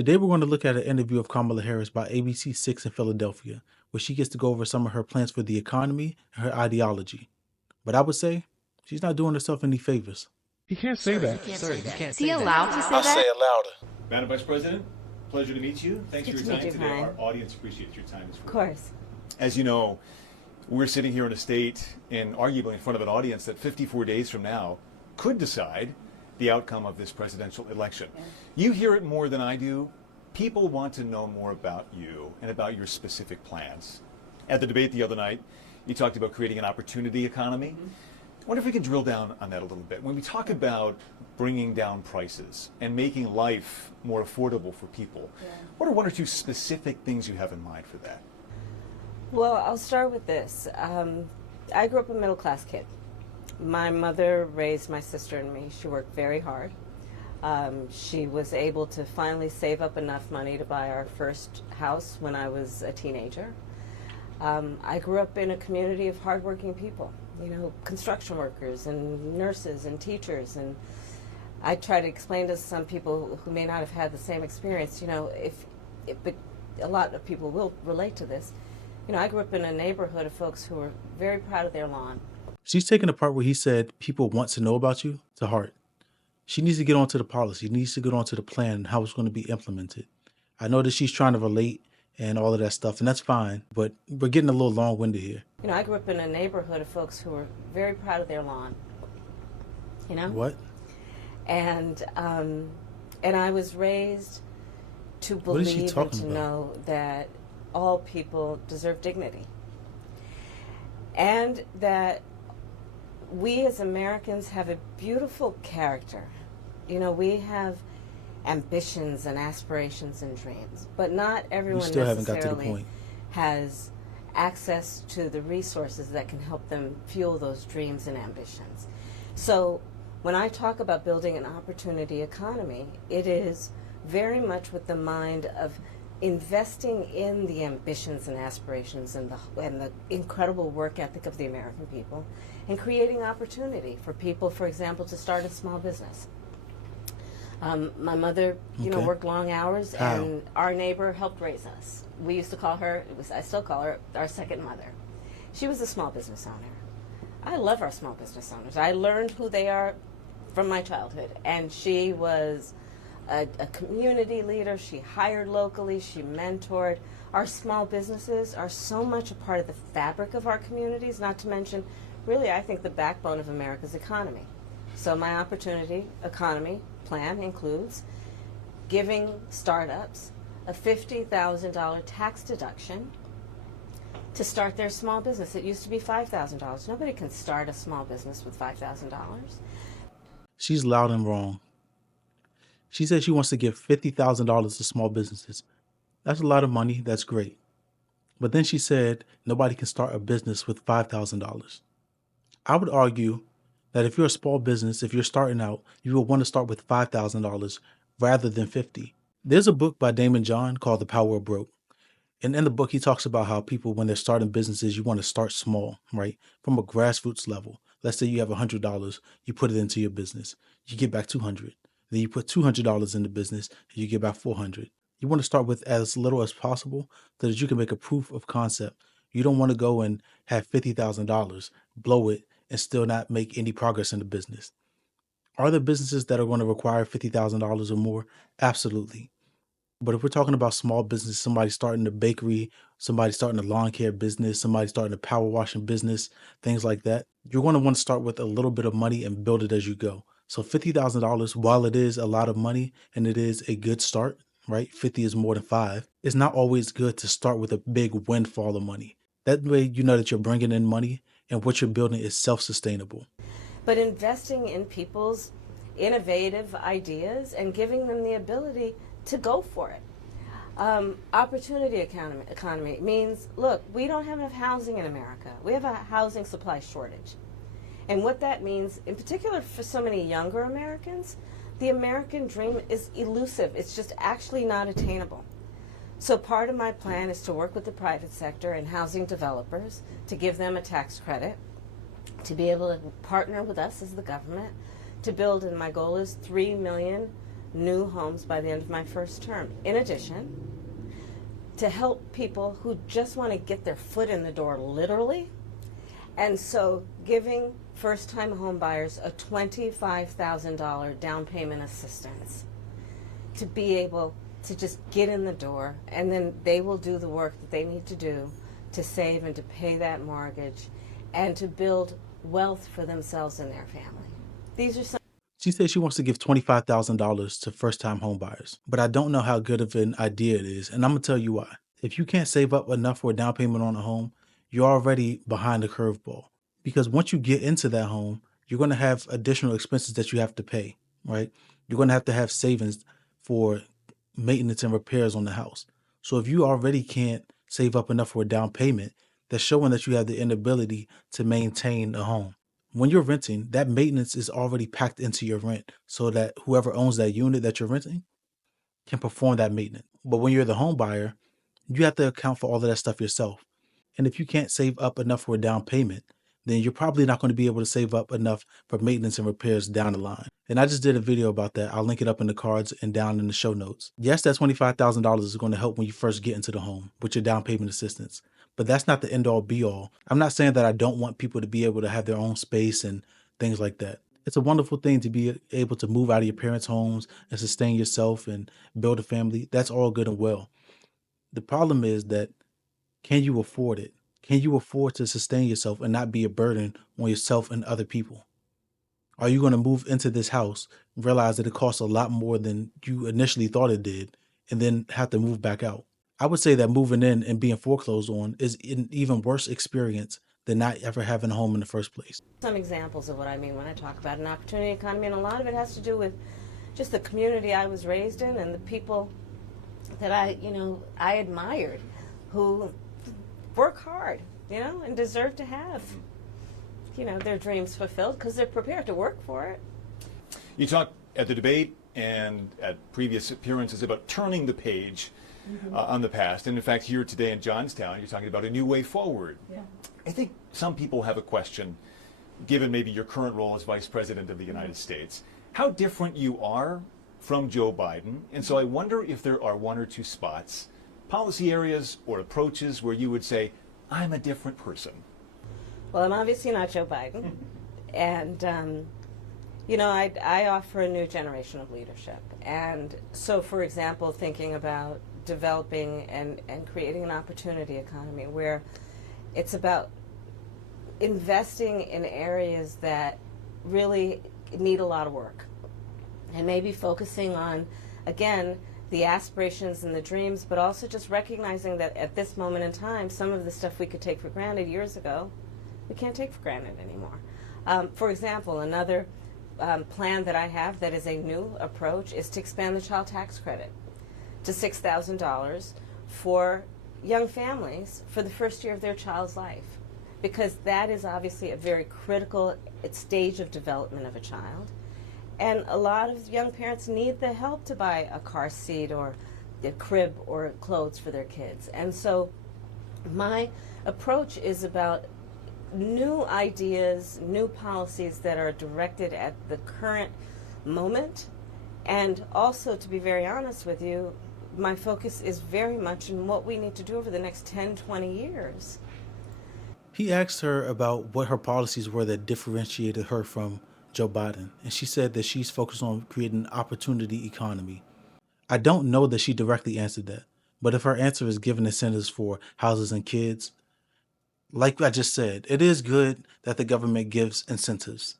Today we're going to look at an interview of Kamala Harris by ABC 6 in Philadelphia, where she gets to go over some of her plans for the economy and her ideology. But I would say she's not doing herself any favors. You can't say that. Sir, you can't Is he say that. allowed to say I'll that? say it louder. Madam Vice President, pleasure to meet you. Thanks for Good your to meet time you, today. Brian. Our audience appreciates your time as well. Of course. As you know, we're sitting here in a state and arguably in front of an audience that 54 days from now could decide the outcome of this presidential election. Yeah. You hear it more than I do. People want to know more about you and about your specific plans. At the debate the other night, you talked about creating an opportunity economy. I wonder if we could drill down on that a little bit. When we talk about bringing down prices and making life more affordable for people, what are one or two specific things you have in mind for that? Well, I'll start with this. I grew up a middle-class kid. My mother raised my sister and me. She worked very hard. She was able to finally save up enough money to buy our first house when I was a teenager. I grew up in a community of hardworking people, construction workers and nurses and teachers. And I try to explain to some people who may not have had the same experience, but a lot of people will relate to this. I grew up in a neighborhood of folks who were very proud of their lawn. She's taking the part where he said people want to know about you to heart. She needs to get onto the policy, needs to get onto the plan and how it's going to be implemented. I know that she's trying to relate and all of that stuff, and that's fine, but we're getting a little long-winded here. I grew up in a neighborhood of folks who were very proud of their lawn. What? And I was raised to What is she believe and talking to about? know that all people deserve dignity. And that we as Americans have a beautiful character. We have ambitions and aspirations and dreams, but not everyone still haven't got to the necessarily point. has access to the resources that can help them fuel those dreams and ambitions. So when I talk about building an opportunity economy, it is very much with the mind of investing in the ambitions and aspirations and the incredible work ethic of the American people, and creating opportunity for people, for example, to start a small business. My mother, Okay. worked long hours, How? and our neighbor helped raise us. We used to call her, I still call her, our second mother. She was a small business owner. I love our small business owners. I learned who they are from my childhood, and she was a community leader. She hired locally. She mentored. Our small businesses are so much a part of the fabric of our communities, not to mention, really, I think, the backbone of America's economy. So my opportunity economy plan includes giving startups a $50,000 tax deduction to start their small business. It used to be $5,000. Nobody can start a small business with $5,000. She's loud and wrong. She said she wants to give $50,000 to small businesses. That's a lot of money. That's great. But then she said nobody can start a business with $5,000. I would argue that if you're a small business, if you're starting out, you will want to start with $5,000 rather than 50. There's a book by Damon John called The Power of Broke. And in the book, he talks about how people, when they're starting businesses, you want to start small, right? From a grassroots level. Let's say you have $100, you put it into your business. You get back $200. Then you put $200 in the business, and you get back $400. You want to start with as little as possible so that you can make a proof of concept. You don't want to go and have $50,000, blow it, and still not make any progress in the business. Are there businesses that are going to require $50,000 or more? Absolutely. But if we're talking about small business, somebody starting a bakery, somebody starting a lawn care business, somebody starting a power washing business, things like that, you're going to want to start with a little bit of money and build it as you go. So $50,000, while it is a lot of money and it is a good start, right? 50 is more than 5. It's not always good to start with a big windfall of money. That way, you know that you're bringing in money and what you're building is self-sustainable. But investing in people's innovative ideas and giving them the ability to go for it. Opportunity economy means, look, we don't have enough housing in America. We have a housing supply shortage. And what that means, in particular for so many younger Americans, the American dream is elusive. It's just actually not attainable. So part of my plan is to work with the private sector and housing developers to give them a tax credit, to be able to partner with us as the government, to build, and my goal is 3 million new homes by the end of my first term. In addition, to help people who just want to get their foot in the door, literally. And so giving first-time home buyers a $25,000 down payment assistance to be able to just get in the door, and then they will do the work that they need to do to save and to pay that mortgage and to build wealth for themselves and their family. These are some. She said she wants to give $25,000 to first-time homebuyers, but I don't know how good of an idea it is, and I'm gonna tell you why. If you can't save up enough for a down payment on a home, you're already behind the curveball. Because once you get into that home, you're gonna have additional expenses that you have to pay, right? You're gonna have to have savings for maintenance and repairs on the house. So if you already can't save up enough for a down payment, that's showing that you have the inability to maintain a home. When you're renting, that maintenance is already packed into your rent so that whoever owns that unit that you're renting can perform that maintenance. But when you're the home buyer, you have to account for all of that stuff yourself. And if you can't save up enough for a down payment, then you're probably not going to be able to save up enough for maintenance and repairs down the line. And I just did a video about that. I'll link it up in the cards and down in the show notes. Yes, that $25,000 is going to help when you first get into the home with your down payment assistance. But that's not the end all be all. I'm not saying that I don't want people to be able to have their own space and things like that. It's a wonderful thing to be able to move out of your parents' homes and sustain yourself and build a family. That's all good and well. The problem is that, can you afford it? Can you afford to sustain yourself and not be a burden on yourself and other people? Are you going to move into this house, realize that it costs a lot more than you initially thought it did, and then have to move back out? I would say that moving in and being foreclosed on is an even worse experience than not ever having a home in the first place. Some examples of what I mean when I talk about an opportunity economy, and a lot of it has to do with just the community I was raised in and the people that I admired, who work hard, and deserve to have, their dreams fulfilled because they're prepared to work for it. You talked at the debate and at previous appearances about turning the page on the past. And in fact, here today in Johnstown, you're talking about a new way forward. Yeah. I think some people have a question, given maybe your current role as Vice President of the United States, how different you are from Joe Biden. And so I wonder if there are one or two spots, policy areas or approaches where you would say, I'm a different person. Well, I'm obviously not Joe Biden. And, I offer a new generation of leadership. And so, for example, thinking about developing and creating an opportunity economy where it's about investing in areas that really need a lot of work. And maybe focusing on, again, the aspirations and the dreams, but also just recognizing that at this moment in time, some of the stuff we could take for granted years ago, we can't take for granted anymore. For example, another plan that I have that is a new approach is to expand the child tax credit to $6,000 for young families for the first year of their child's life, because that is obviously a very critical stage of development of a child. And a lot of young parents need the help to buy a car seat or a crib or clothes for their kids. And so my approach is about new ideas, new policies that are directed at the current moment. And also, to be very honest with you, my focus is very much in what we need to do over the next 10, 20 years. He asked her about what her policies were that differentiated her from Joe Biden, and she said that she's focused on creating an opportunity economy. I don't know that she directly answered that, but if her answer is giving incentives for houses and kids, like I just said, it is good that the government gives incentives.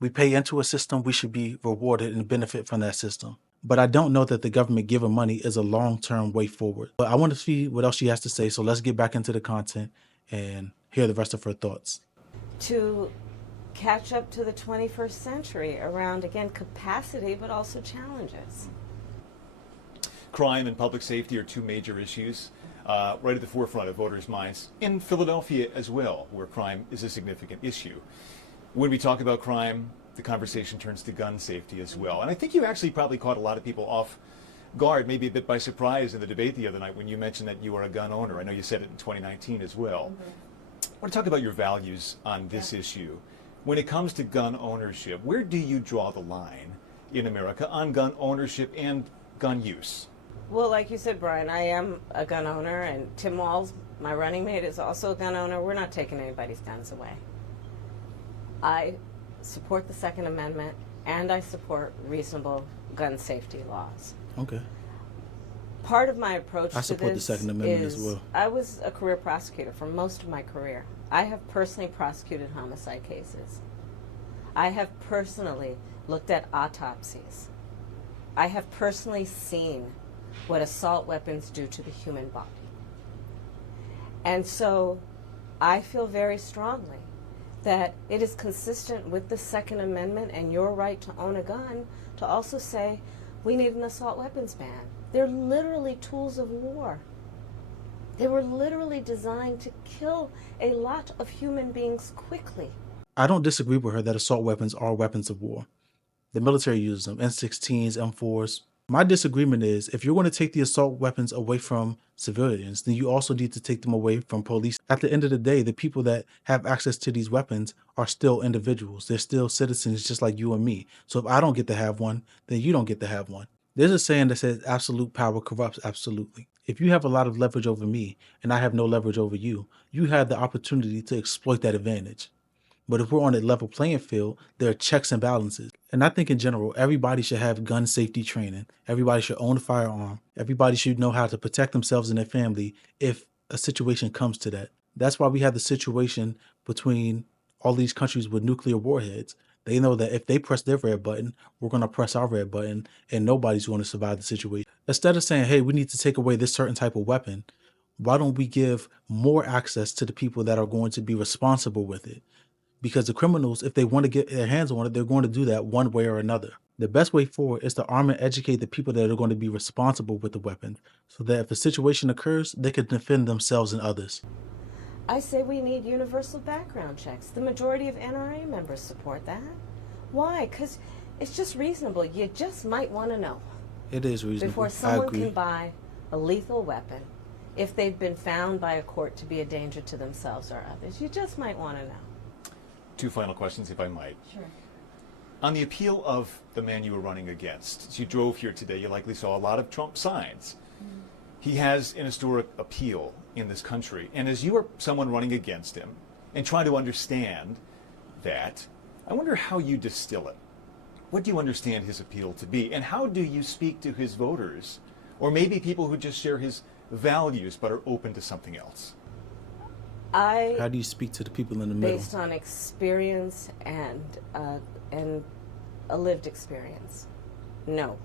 We pay into a system, we should be rewarded and benefit from that system. But I don't know that the government giving money is a long-term way forward. But I want to see what else she has to say, so let's get back into the content and hear the rest of her thoughts. To catch up to the 21st century around, again, capacity, but also challenges. Crime and public safety are two major issues right at the forefront of voters' minds in Philadelphia as well, where crime is a significant issue. When we talk about crime, the conversation turns to gun safety as well. And I think you actually probably caught a lot of people off guard, maybe a bit by surprise in the debate the other night when you mentioned that you are a gun owner. I know you said it in 2019 as well. I want to talk about your values on this issue. When it comes to gun ownership, where do you draw the line? in America on gun ownership and gun use? Well, like you said, Brian, I am a gun owner, and Tim Walz, my running mate, is also a gun owner. We're not taking anybody's guns away. I support the Second Amendment, and I support reasonable gun safety laws. Okay. Part of my approach I to support the this Second Amendment is as well. I was a career prosecutor for most of my career. I have personally prosecuted homicide cases. I have personally looked at autopsies. I have personally seen what assault weapons do to the human body. And so I feel very strongly that it is consistent with the Second Amendment and your right to own a gun to also say we need an assault weapons ban. They're literally tools of war. They were literally designed to kill a lot of human beings quickly. I don't disagree with her that assault weapons are weapons of war. The military uses them, M16s, M4s. My disagreement is if you're going to take the assault weapons away from civilians, then you also need to take them away from police. At the end of the day, the people that have access to these weapons are still individuals. They're still citizens just like you and me. So if I don't get to have one, then you don't get to have one. There's a saying that says absolute power corrupts absolutely. If you have a lot of leverage over me and I have no leverage over you, you have the opportunity to exploit that advantage. But if we're on a level playing field, there are checks and balances. And I think in general, everybody should have gun safety training. Everybody should own a firearm. Everybody should know how to protect themselves and their family if a situation comes to that. That's why we have the situation between all these countries with nuclear warheads. They know that if they press their red button, we're going to press our red button and nobody's going to survive the situation. Instead of saying, hey, we need to take away this certain type of weapon, why don't we give more access to the people that are going to be responsible with it? Because the criminals, if they want to get their hands on it, they're going to do that one way or another. The best way forward is to arm and educate the people that are going to be responsible with the weapon so that if a situation occurs, they can defend themselves and others. I say we need universal background checks. The majority of NRA members support that. Why? Because it's just reasonable. You just might want to know. It is reasonable. Before I someone agree. can buy a lethal weapon, if they've been found by a court to be a danger to themselves or others, you just might want to know. Two final questions, if I might. Sure. On the appeal of the man you were running against, as you drove here today, you likely saw a lot of Trump signs. Mm-hmm. He has an historic appeal in this country. And as you are someone running against him and trying to understand that, I wonder how you distill it. What do you understand his appeal to be? And how do you speak to his voters? Or maybe people who just share his values but are open to something else? How do you speak to the people in the middle? Based on experience and a lived experience. No.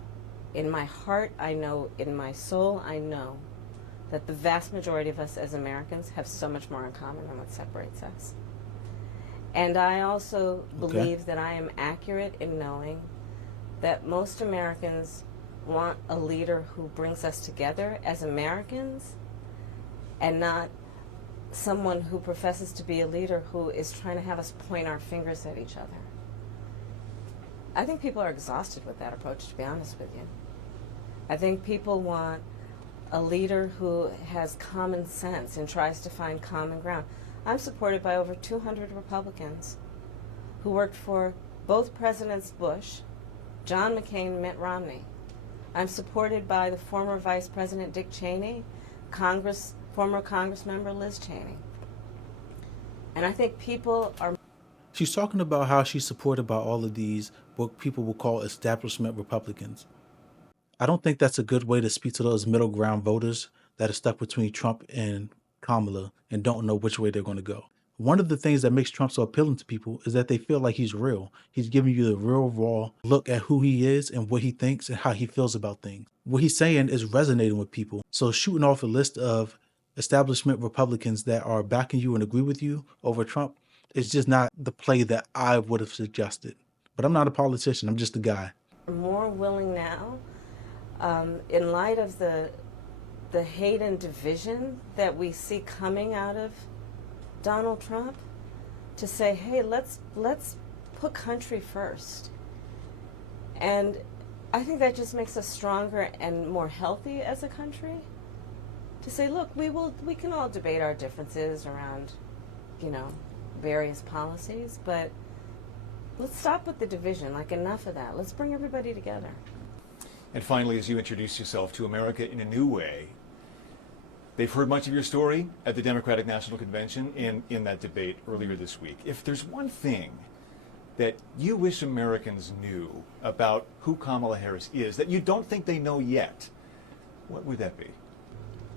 In my heart, I know, in my soul, I know that the vast majority of us as Americans have so much more in common than what separates us. And I also believe that I am accurate in knowing that most Americans want a leader who brings us together as Americans and not someone who professes to be a leader who is trying to have us point our fingers at each other. I think people are exhausted with that approach, to be honest with you. I think people want a leader who has common sense and tries to find common ground. I'm supported by over 200 Republicans who worked for both Presidents Bush, John McCain, Mitt Romney. I'm supported by the former Vice President Dick Cheney, former Congress member Liz Cheney. And I think people are... She's talking about how she's supported by all of these, what people will call establishment Republicans. I don't think that's a good way to speak to those middle ground voters that are stuck between Trump and Kamala and don't know which way they're going to go. One of the things that makes Trump so appealing to people is that they feel like he's real. He's giving you the real raw look at who he is and what he thinks and how he feels about things. What he's saying is resonating with people. So shooting off a list of establishment Republicans that are backing you and agree with you over Trump is just not the play that I would have suggested. But I'm not a politician. I'm just a guy. More willing now, in light of the hate and division that we see coming out of Donald Trump, to say, hey, let's put country first. And I think that just makes us stronger and more healthy as a country. To say, look, we can all debate our differences around, various policies, but let's stop with the division. Like, enough of that. Let's bring everybody together. And finally, as you introduce yourself to America in a new way, they've heard much of your story at the Democratic National Convention and in that debate earlier this week. If there's one thing that you wish Americans knew about who Kamala Harris is that you don't think they know yet, what would that be?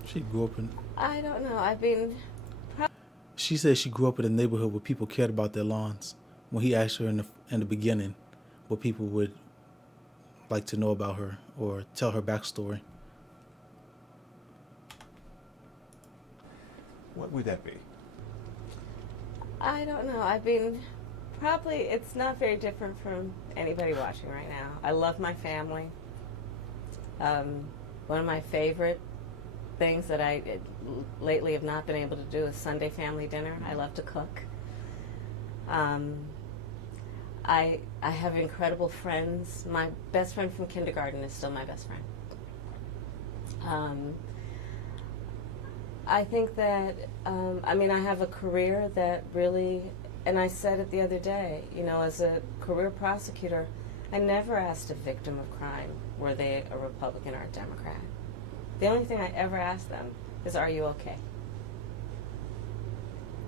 She grew up in. I don't know. I've been. She said she grew up in a neighborhood where people cared about their lawns. When he asked her in the beginning what people would like to know about her or tell her backstory. What would that be? I don't know. I've been. Probably it's not very different from anybody watching right now. I love my family. One of my favorite things that I lately have not been able to do is Sunday family dinner. I love to cook. I have incredible friends. My best friend from kindergarten is still my best friend. I think that, I have a career that really, and I said it the other day, as a career prosecutor, I never asked a victim of crime, were they a Republican or a Democrat. The only thing I ever asked them is, are you okay?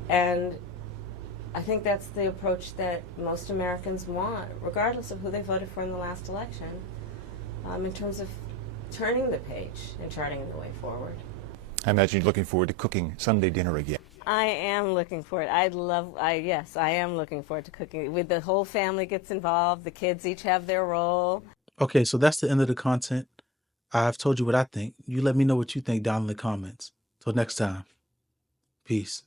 And I think that's the approach that most Americans want, regardless of who they voted for in the last election, in terms of turning the page and charting the way forward. I imagine you're looking forward to cooking Sunday dinner again. I am looking for it. Yes, I am looking forward to cooking. With the whole family gets involved, the kids each have their role. Okay, so that's the end of the content. I've told you what I think. You let me know what you think down in the comments. Till next time. Peace.